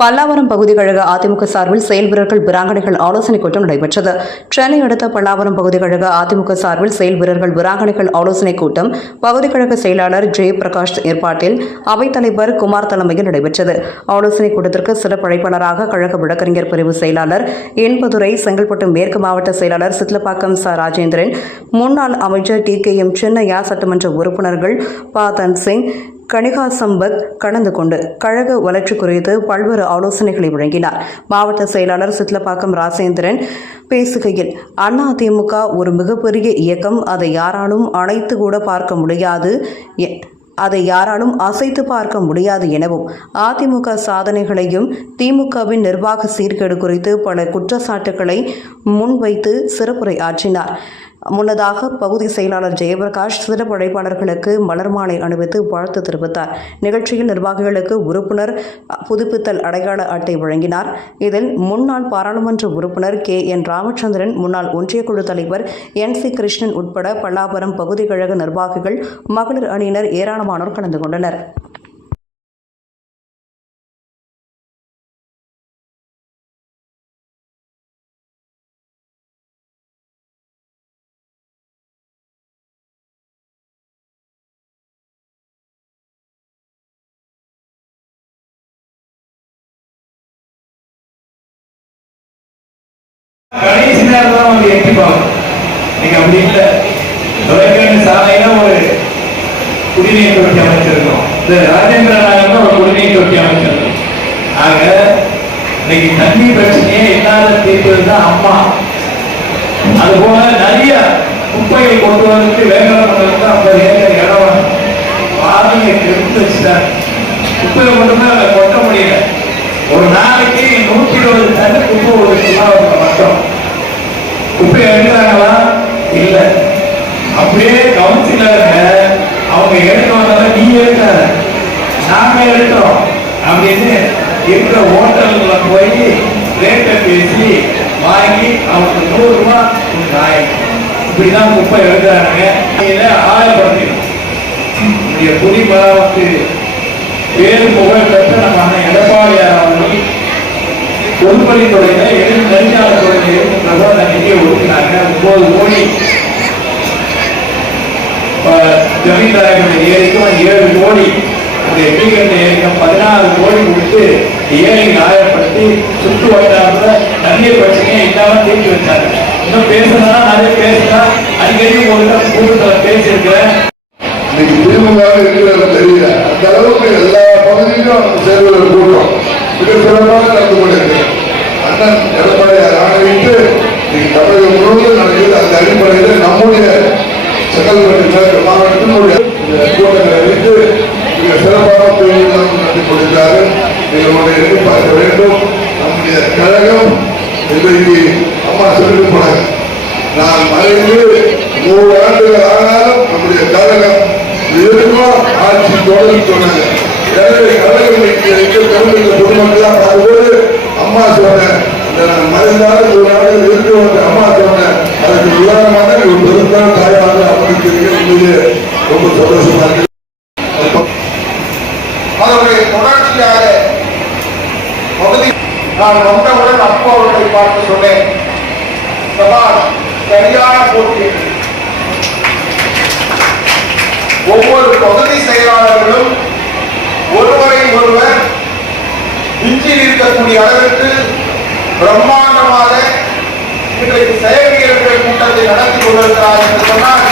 பல்லாவரம் பகுதி கழக அதிமுக சார்பில் செயல் வீரர்கள் வீராங்கனைகள் ஆலோசனைக் கூட்டம் நடைபெற்றது. சென்னை அடுத்த பல்லாவரம் பகுதி கழக அதிமுக சார்பில் செயல் வீரர்கள் வீராங்கனைகள் ஆலோசனைக் கூட்டம் பகுதி கழக செயலாளர் ஜெயபிரகாஷ் ஏற்பாட்டில் அவைத்தலைவர் குமார் தலைமையில் நடைபெற்றது. ஆலோசனைக் கூட்டத்திற்கு சிறப்பு அழைப்பாளராக கழக வழக்கறிஞர் பிரிவு செயலாளர் என்பதுரை, செங்கல்பட்டு மேற்கு மாவட்ட செயலாளர் சிட்லப்பாக்கம் ச. ராஜேந்திரன், முன்னாள் அமைச்சர் TKM சின்னையா, சட்டமன்ற உறுப்பினர்கள் பாதன் சிங், கனிகா சம்பத் கலந்து கொண்டு கழக வளர்ச்சி குறித்து பல்வேறு ஆலோசனைகளை வழங்கினார். மாவட்ட செயலாளர் சிட்லப்பாக்கம் ராஜேந்திரன் பேசுகையில், அதிமுக ஒரு மிகப்பெரிய இயக்கம், அதை யாராலும் அணைத்து கூட பார்க்க முடியாது, அதை யாராலும் அசைத்து பார்க்க முடியாது எனவும், அதிமுக சாதனைகளையும் திமுகவின் நிர்வாக சீர்கேடு குறித்து பல குற்றச்சாட்டுகளை முன்வைத்து சிறப்புரை ஆற்றினார். முன்னதாக பகுதி செயலாளர் ஜெயபிரகாஷ் சிறப்பு அழைப்பாளர்களுக்கு மலர் மாலை அணிவித்து வாழ்த்து தெரிவித்தார். நிகழ்ச்சியில் நிர்வாகிகளுக்கு உறுப்பினர் புதுப்பித்தல் அடையாள அட்டை வழங்கினார். இதில் முன்னாள் பாராளுமன்ற உறுப்பினர் KN ராமச்சந்திரன், முன்னாள் ஒன்றியக்குழு தலைவர் NC கிருஷ்ணன் உட்பட பல்லாவரம் பகுதி கழக நிர்வாகிகள், மகளிர் அணியினர் ஏராளமானோர் கலந்து கொண்டனர். கடைசி நேரம் தான் வந்து எட்டிப்பாங்க. நீங்க அப்படி இல்லை, தொலைக்காட்சி சாலையில ஒரு குடிநீர் தொட்டி அமைச்சிருக்கோம். இந்த ராஜேந்திர நகர்ல ஒரு குடிநீர் தொட்டி அமைச்சிருக்கோம். ஆக இன்னைக்கு தண்ணி பிரச்சனையே இல்லாத தீர்ப்பது தான் அம்மா. அது போல நிறைய குப்பையை கொண்டு வந்து வேகமாக 50 ஏக்கர் இடம் பாதையை எடுத்து வச்சுட்டாங்க. குப்பையை கொண்டு போய் அதை கொட்ட முடியல. ஒரு நாளைக்கு 120 டன் குப்பை ஒரு மட்டும் குப்பை எடுக்கிறாங்களா? இல்ல. அப்படியே கவுன்சிலருங்க அவங்க எடுக்க வந்தாலும் நீ எடுக்காத, நாங்க எடுக்கிறோம் அப்படின்னு இருக்கிற ஹோட்டல்ல போய் ரேட்டை பேசி வாங்கி அவங்களுக்கு 100 ரூபாய் இப்படிதான் குப்பை எடுக்கிறாங்க. ஆயப்படுத்தணும். குடிமராமத்து வேறு புகழ் பெற்ற நம்ம அண்ணன் எடப்பாடியார் அவர்கள் பொதுப்பணித்துறையில நெடுஞ்சாலை துறையில இருக்கின்ற நிதியை ஒதுக்கினாங்க. 9 கோடி ஜமீன்தாரர்களுடைய ஏரிக்கும் 7 கோடி பீகண்ட ஏரிக்கும் 16 கோடி கொடுத்து ஏரி ஆயப்படுத்தி சுற்று வட்டாரத்துல தண்ணீர் பிரச்சனையை இல்லாம தீர்த்து வச்சாங்க. இன்னும் பேசுனா நிறைய பேசுனா அடிக்கடி ஒரு கூட்டத்தில் பேசியிருக்கிறேன். இன்னைக்கு திமுக இருக்கிறது தெரியல. அந்த அளவுக்கு எல்லா பகுதியிலும் நம்ம சேர்வர்கள் கூட்டம் மிக சிறப்பாக நடந்து கொண்டிருக்கிறேன். அண்ணன் எடப்பாடியார் ஆணையிட்டு இன்னைக்கு தமிழகம் முழுவதும் நடக்கிறது. அந்த அடிப்படையில் நம்முடைய செங்கல்பட்டு மாவட்டத்தினுடைய கூட்டங்களை வைத்து மிக சிறப்பான தொழில்கள் நடத்தி கொண்டிருக்கிறார்கள். எங்களுடைய எதிர்பார்க்க வேண்டும். நம்முடைய கழகம் இன்றைக்கு அம்மா சொல்லிட்டு போனாங்க, நான் மறைந்து 100 ஆண்டுகள் ஆனாலும் நம்முடைய கழகம் இருக்கும் ஆட்சி தொடர்ந்து சொன்னாங்க. எனவே கழகம் பொதுமக்களாக பார்க்கும்போது அம்மா சொன்ன மறைந்தாலும் 100 ஆண்டுகள் இருக்கிற அம்மா சொன்ன அதுக்கு உதாரணமான ஒரு பெருந்தான தாயாக அமைந்திருக்கிறது. ரொம்ப சந்தோஷமா இருக்கு. அதனுடைய தொடர்ச்சியாக பகுதி நான் வந்தவுடன் அப்பா அவர்களை பார்த்து சொன்னேன், சரியான போட்டி. ஒவ்வொரு பகுதி செயலாளர்களும் ஒருவரை ஒருவர் இஞ்சில் இருக்கக்கூடிய அளவிற்கு பிரம்மாண்டமாக இன்றைக்கு செயல் வீரர்கள் கூட்டத்தை நடத்தி கொண்டிருக்கிறார் என்று சொன்னால்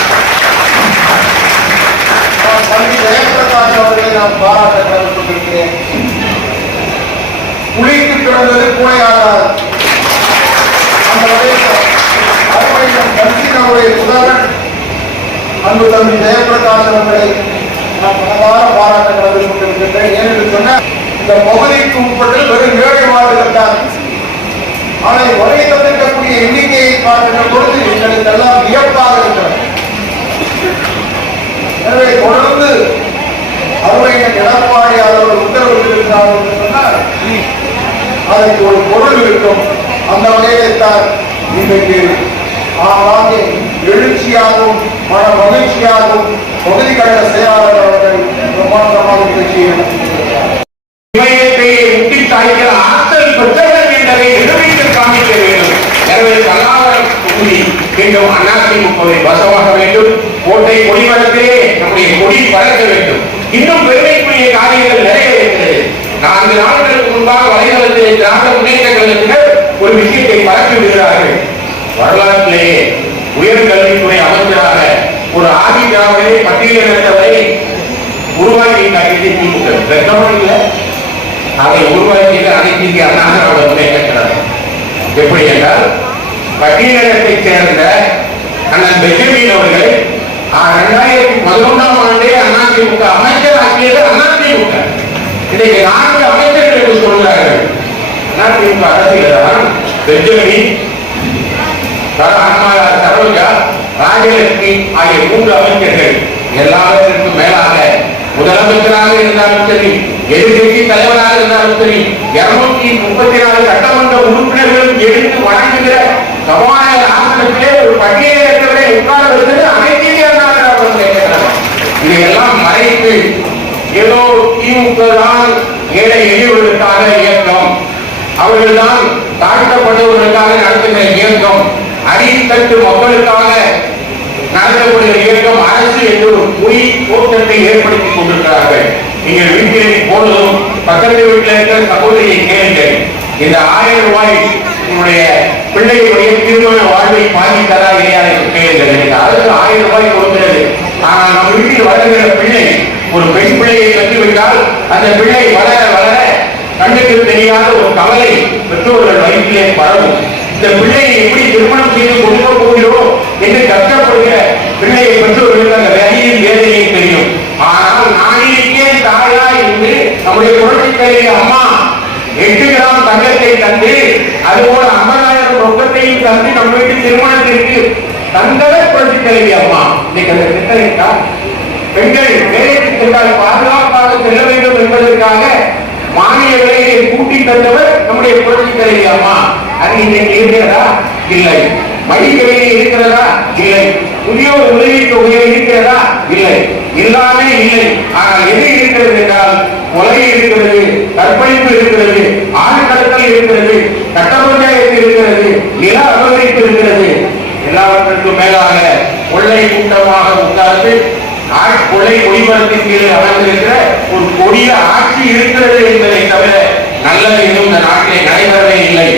பள்ளி ஜெயபிரகாஷ் அவர்களை நான் பாராட்ட கடமைப்பட்டிருக்கிறேன். புலிக்கு பிறந்தது பூனையாளர். அந்த கட்சியினுடைய முதல்வர் அன்பு தம்பி ஜெயபிரகாஷ் அவர்களை நான் மனதார பாராட்ட கடமைப்பட்டிருக்கின்றேன். ஏனென்று சொன்ன இந்த பகுதிக்கு உட்பட்டு வெறும் 7 வார்டுகள் தான். ஆனால் ஒரே தந்திருக்கக்கூடிய எண்ணிக்கையை பார்க்கின்ற பொழுது எங்களுக்கு எல்லாம் வியப்பாக இருக்கிறது. எனவே தொடர்ந்து அவர்கள் எடப்பாடியார் அவர்கள் உத்தரவிட்டிருக்கிறார்கள் என்று சொன்னால் அதற்கு ஒரு பொருள் இருக்கும். அந்த வகையில்தான் இன்றைக்கு எழுச்சியாகவும் மன மகிழ்ச்சியாகவும் பகுதி கழக செயலாளர் அவர்கள் பிரமாண்டமாக நிகழ்ச்சியை நடத்தி காய்க்கிற ஆற்றல் பெற்றவர் என்பதை நிரூபித்து காமிக்க வேண்டும். எனவே பல்லாவரம் தொகுதி மீண்டும் அதிமுகவை வசமாக வேண்டும். கோட்டை கொடிமரத்திலே நம்முடைய கொடி பறக்க வேண்டும். இன்னும் பெருமைக்குரிய காரியங்கள் நிறைய இருக்கிறது. 4 நாட்களுக்கு முன்பாக வலைதளத்திலே திராவிட முன்னேற்ற கழகத்தினர் ஒரு விஷயத்தை பரப்பி விடுகிறார்கள். வரலாற்றிலேயே உயர்கல்வித்துறை அமைச்சராக ஒரு ஆதி திராவிடரை பட்டியலிடத்தவரை உருவாக்கி காட்டியது திமுக. வெட்கப்படவில்லை. அதை உருவாக்கியது அனைத்து இந்திய அண்ணா திராவிட முன்னேற்ற கழகம். எப்படி என்றால் பட்டியலிடத்தைச் சேர்ந்த அண்ணன் பெஞ்சமின் அவர்களை 2011ஆம் ஆண்டே அதிமுக அமைச்சராக்கியது அதிமுக. இன்றைக்கு 4 அமைச்சர்கள் என்று சொல்கிறார்கள். அதிமுக அரசியல்தான் பெஞ்சமின், சரோஜா, ராஜலட்சுமி ஆகிய 3 அமைச்சர்கள் எல்லாவற்றிற்கும் மேலாக முதலமைச்சராக இருந்தாலும் சரி, எதிர்கட்சி தலைவராக இருந்தாலும் சரி, 234 சட்டமன்ற உறுப்பினர்களும் எடுத்து வழங்குகிற சபாநாயகர் ஆசனத்திலே ஒரு பட்டியலிடத்தவரை உட்கார வைத்தது அனைத்து இந்திய அண்ணா திராவிட முன்னேற்ற கழகம். இதையெல்லாம் மறைத்து ஏதோ திமுக தான் ஏழை எளியவர்களுக்காக இயக்கம், அவர்கள்தான் தாழ்த்தப்பட்டவர்களுக்காக நடத்துகிற இயக்கம், அடித்தட்டு மக்களுக்காக நடத்தப்படுகிற இயக்கம் அரசு என்று ஒரு பொய் தோற்றத்தை ஏற்படுத்திக் கொண்டிருக்கிறார்கள். நீங்கள் வீட்டில் போனதும் பக்கத்து வீட்டில் இருக்கிற சகோதரியை கேளுங்கள், இந்த 1000 ரூபாய் உங்களுடைய பிள்ளைகளுடைய திருமண வாழ்வை பாதித்ததா இல்லையா என்று கேளுங்கள். எனக்கு அரசு 1000 ரூபாய் கொடுக்கிறது. ஆனால் நம் வீட்டில் வளர்கிற பிள்ளை ஒரு பெண் பிள்ளையை கற்றுவிட்டால் அந்த பிள்ளை வளர வளர கண்ணுக்கு தெரியாத ஒரு கவலை பெற்றோர்கள் வயிற்றிலே பரவும். இந்த பிள்ளையை எப்படி திருமணம் செய்து கொடுக்க போகிறோம் என்று கஷ்டப்படுகிற பிள்ளையை பெற்றோர்களுக்கு அந்த வேலையின் வேதனையை தெரியும். ஆனால் நாளிலேயே தாயா என்று நம்முடைய புரட்சித் தலைவி அம்மா 8 கிராம் தங்கத்தை தந்து அதுபோல 50,000 ரொக்கத்தையும் தந்து நம்ம வீட்டு திருமணத்திற்கு தந்தத புரட்சித் தலைவி அம்மா. இன்னைக்கு அந்த திட்டம் இருக்கா? பெண்கள் வேலைக்கு சென்றால் பாதுகாப்பாக செல்ல வேண்டும் என்பதற்காக மானிய விலையை கூட்டி தந்தவர் நம்முடைய புரட்சித் தலைவி அம்மா. அது இன்றைக்கு இருக்கிறதா? இல்லை. மடிக்கவில்லை இருக்கிறதா? இல்லை. முதியோர் உதவி தொகை இருக்கிறதா? இல்லை. எல்லாமே இல்லை. ஆனால் எது இருக்கிறது என்றால் கொலை இருக்கிறது, கற்பழிப்பு இருக்கிறது, ஆண் கடத்தல் இருக்கிறது, கட்ட பஞ்சாயத்து இருக்கிறது, நில அபகரிப்பு இருக்கிறது. எல்லாவற்றுக்கும் மேலாக கொள்ளை கூட்டமாக உட்கார்ந்து கொள்ளை கொடிமரத்தின் கீழே அமர்ந்திருக்கிற ஒரு கொடிய ஆட்சி இருக்கிறது என்பதை தவிர நல்லது எதுவும் இந்த நாட்டிலே நடைபெறவே இல்லை.